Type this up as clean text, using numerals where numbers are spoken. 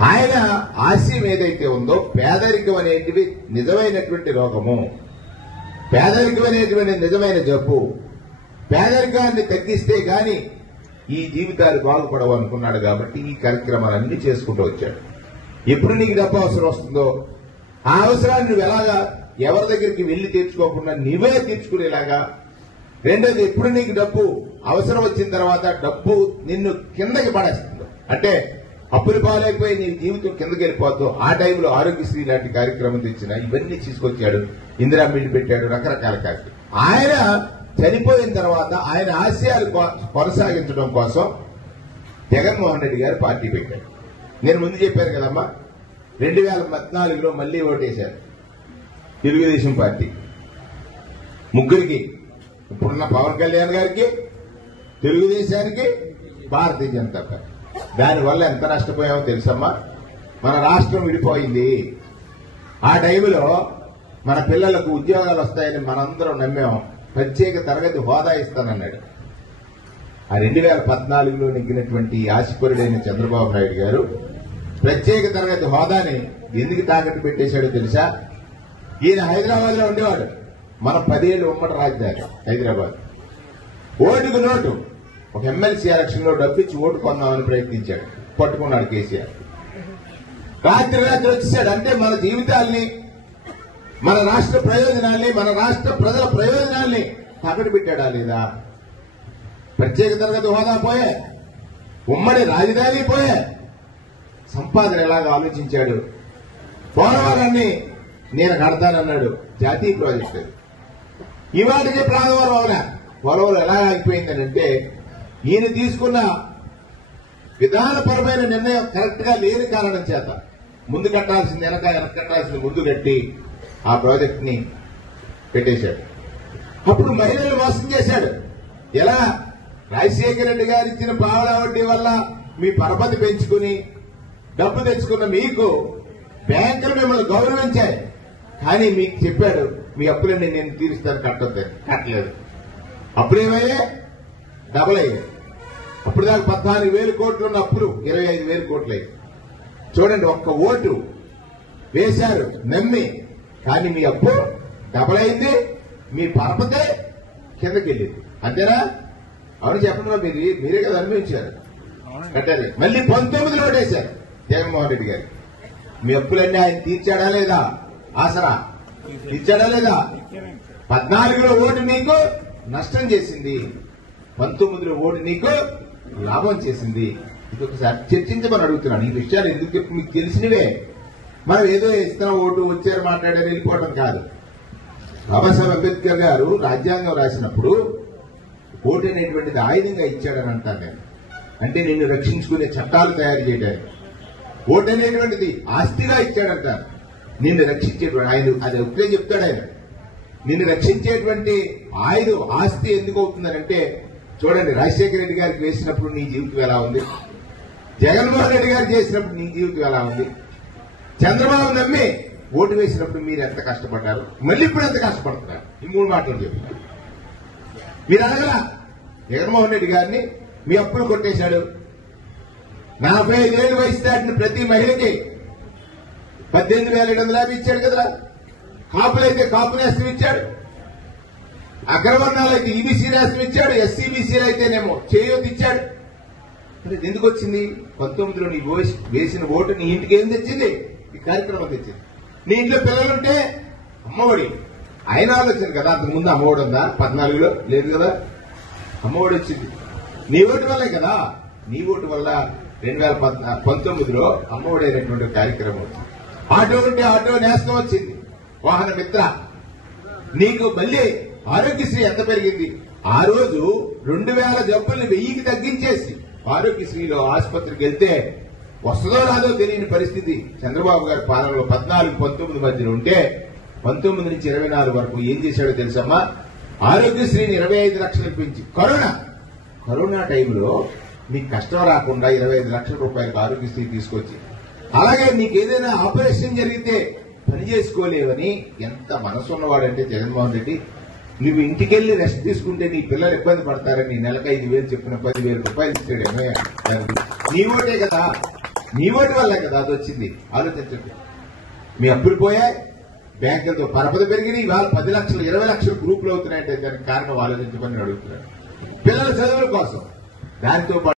ఆయన ఆశయం ఏదైతే ఉందో పేదరికం అనేటివి నిజమైనటువంటి రోగము, పేదరికం అనేటువంటి నిజమైన జబ్బు, పేదరికాన్ని తగ్గిస్తే గాని ఈ జీవితాలు బాగుపడవు అనుకున్నాడు. కాబట్టి ఈ కార్యక్రమాలన్నీ చేసుకుంటూ వచ్చాడు. ఎప్పుడు నీకు డబ్బు అవసరం వస్తుందో ఆ అవసరాన్ని నువ్వు ఎలాగా ఎవరి దగ్గరికి వెళ్లి తీర్చుకోకుండా నువ్వే తీర్చుకునేలాగా, రెండోది ఎప్పుడు నీకు డబ్బు అవసరం వచ్చిన తర్వాత డబ్బు నిన్ను కిందకి పడేస్తుందో, అంటే అప్పులు పాలైపోయి నీ జీవితం కిందకి వెళ్ళిపోతూ ఆ టైంలో ఆరోగ్యశ్రీ లాంటి కార్యక్రమం తెచ్చిన ఇవన్నీ తీసుకొచ్చాడు. ఇందిరా మిల్లు పెట్టాడు, రకరకాల కార్యక్రమం. ఆయన చనిపోయిన తర్వాత ఆయన ఆశయాలు కొనసాగించడం కోసం జగన్మోహన్ రెడ్డి గారు పార్టీ పెట్టారు. నేను ముందు చెప్పాను కదమ్మా, 2014లో మళ్లీ ఓటేశారు తెలుగుదేశం పార్టీ. ముగ్గురికి, ఇప్పుడున్న పవన్ కళ్యాణ్ గారికి, తెలుగుదేశానికి, భారతీయ జనతా పార్టీ. దానివల్ల ఎంత నష్టపోయామో తెలుసమ్మా. మన రాష్ట్రం విడిపోయింది. ఆ టైంలో మన పిల్లలకు ఉద్యోగాలు వస్తాయని మనందరం నమ్మాం. ప్రత్యేక తరగతి హోదా ఇస్తానన్నాడు. ఆ 2014లో నెగ్గినటువంటి ఆశపరుడైన చంద్రబాబు నాయుడు గారు ప్రత్యేక తరగతి హోదాని ఎందుకు తాకట్టు పెట్టేశాడో తెలుసా? ఈయన హైదరాబాద్ లో ఉండేవాడు. మన 10 ఏళ్ళు ఉమ్మడి రాజధాని హైదరాబాద్. ఓటుకు నోటు, ఒక ఎమ్మెల్సీ ఎలక్షన్ లో డబ్బిచ్చి ఓటు కొందామని ప్రయత్నించాడు. పట్టుకున్నాడు కేసీఆర్. రాత్రి వచ్చేసాడు. అంటే మన జీవితాల్ని, మన రాష్ట్ర ప్రయోజనాల్ని, మన రాష్ట్ర ప్రజల ప్రయోజనాల్ని తాకట్టు పెట్టాడా లేదా? ప్రత్యేక తరగతి హోదా పోయే, ఉమ్మడి రాజధాని పోయే, సంపాదన ఎలాగ ఆలోచించాడు. పోలవరాన్ని నేను కడతానన్నాడు, జాతీయ ప్రాజెక్టు. ఇవాటికి ప్రాణవరం అవలే. పోలవరం ఎలా ఆగిపోయిందనంటే ఈయన తీసుకున్న విధానపరమైన నిర్ణయం కరెక్ట్ గా లేని కారణం చేత ముందు కట్టాల్సింది వెనక కట్టాల్సింది ముందు కట్టి ఆ ప్రాజెక్ట్ ని పెట్టేశాడు. అప్పుడు మహిళలు మోసం చేశాడు. ఎలా? రాజశేఖర రెడ్డి గారు ఇచ్చిన పావలా వడ్డీ వల్ల మీ పరపతి పెంచుకుని డబ్బు తెచ్చుకున్న మీకు బ్యాంకులు మిమ్మల్ని గౌరవించాయి. కానీ మీకు చెప్పాడు మీ అప్పులన్నీ నేను తీరుస్తాను, కట్టలేదు. అప్పుడేమయ్యే? డబుల్ అయ్యాయి. అప్పుడు దాకా 14,000 కోట్లు ఉన్న అప్పులు 25,000 కోట్లు అయ్యాయి. చూడండి, ఒక్క ఓటు వేశారు నమ్మి, కానీ మీ అప్పు డబుల్ అయింది, మీ పరపతే కిందకి వెళ్ళింది. అంతేనా? అవును చెప్పండి. మీరే కదా అనుభవించారు, కట్టారు. మళ్ళీ 19లో ఓటేశారు జగన్మోహన్ రెడ్డి గారు. మీ అప్పులన్నీ ఆయన తీర్చాడా లేదా? ఆసరా తీర్చాడా లేదా? 14లో ఓటు నీకు నష్టం చేసింది, 19లో ఓటు నీకు లాభం చేసింది. ఇది ఒకసారి చర్చించమని అడుగుతున్నాను. ఈ విషయాలు ఎందుకు చెప్పి మీకు తెలిసినవే. మనం ఏదో ఇస్తాం, ఓటు వచ్చారు మాట్లాడారు వెళ్ళిపోవడం కాదు. బాబాసాహెబ్ అంబేద్కర్ గారు రాజ్యాంగం రాసినప్పుడు ఓటు అనేటువంటిది ఆయుధంగా ఇచ్చాడని అంటాను నేను. అంటే నిన్ను రక్షించుకునే చట్టాలు తయారు చేయడానికి. ఓటు అనేటువంటిది ఆస్తిగా ఇచ్చాడంటారు. నిన్ను రక్షించేటువంటి ఆయన, అది ఒక్కడే చెప్తాడు ఆయన. నిన్ను రక్షించేటువంటి ఆస్తి ఎందుకు అవుతుందనంటే, చూడండి, రాజశేఖర రెడ్డి గారికి వేసినప్పుడు నీ జీవితం ఎలా ఉంది, జగన్మోహన్ రెడ్డి గారు చేసినప్పుడు నీ జీవితం ఎలా ఉంది, చంద్రబాబు నమ్మి ఓటు వేసినప్పుడు మీరు ఎంత కష్టపడ్డారు, మళ్ళీ ఇప్పుడు ఎంత కష్టపడుతున్నారు. ఈ 3 మాటలు చెప్తున్నారు. మీరు అడగల జగన్మోహన్ రెడ్డి గారిని మీ అప్పులు కొట్టేశాడు. 45 ఏళ్ళు వయసు దాటిన ప్రతి మహిళకి 18,750 ఇచ్చాడు కదా. కాపులైతే కాపు నేస్తం ఇచ్చాడు. అగ్రవర్ణాలు అయితే ఈబీసీ రాష్ట్రం ఇచ్చాడు, ఎస్సీబీసీలు అయితేనేమో చేయూత ఇచ్చాడు. మరి ఇది ఎందుకు వచ్చింది? 19లో నీ వేసిన ఓటు నీ ఇంటికి ఏం తెచ్చింది? ఈ కార్యక్రమం తెచ్చింది. నీ ఇంట్లో పిల్లలుంటే అమ్మఒడి, ఆయన ఆలోచన కదా. అంతకుముందు అమ్మఒడి ఉందా? 14లో లేదు కదా. అమ్మఒడి వచ్చింది నీ ఓటు వల్లే కదా. నీ ఓటు వల్ల 2019లో అమ్మఒడి అయినటువంటి కార్యక్రమం వచ్చింది. ఆటో ఉంటే ఆటో నేస్తం వచ్చింది, వాహన మిత్ర. నీకు మళ్ళీ ఆరోగ్యశ్రీ ఎంత పెరిగింది? ఆ రోజు 2000 జబ్బుల్ని 1000కి తగ్గించేసి ఆరోగ్యశ్రీలో ఆసుపత్రికి వెళ్తే వస్తుందో రాదో తెలియని పరిస్థితి చంద్రబాబు గారి పాలనలో 14-19 మధ్యన ఉంటే 19 నుంచి 24 వరకు ఏం చేశాడో తెలుసమ్మా? ఆరోగ్యశ్రీని 25 లక్షలకు పెంచి కరోనా టైంలో నీకు కష్టం రాకుండా 25 లక్షల రూపాయలకు ఆరోగ్యశ్రీ తీసుకొచ్చి, అలాగే నీకు ఏదైనా ఆపరేషన్ జరిగితే పని చేసుకోలేవని ఎంత మనసు ఉన్నవాడంటే జగన్మోహన్ రెడ్డి, నువ్వు ఇంటికెళ్లి రెస్ట్ తీసుకుంటే నీ పిల్లలు ఇబ్బంది పడతారని నెలకు 5,000 చెప్పిన 10,000 రూపాయలు ఇచ్చాడు ఏమయ్య. నీ ఓటే కదా, నీ ఓటు వల్లే కదా అది వచ్చింది. ఆలోచించండి. మీ అప్పులు పోయాయి, బ్యాంకులతో పరపతి పెరిగినాయి, ఇవాళ 10 లక్షలు 20 లక్షలు గ్రూపులు అవుతున్నాయంటే దానికి కారణం ఆలోచించమని అడుగుతున్నాడు. పిల్లల చదువుల కోసం దానితో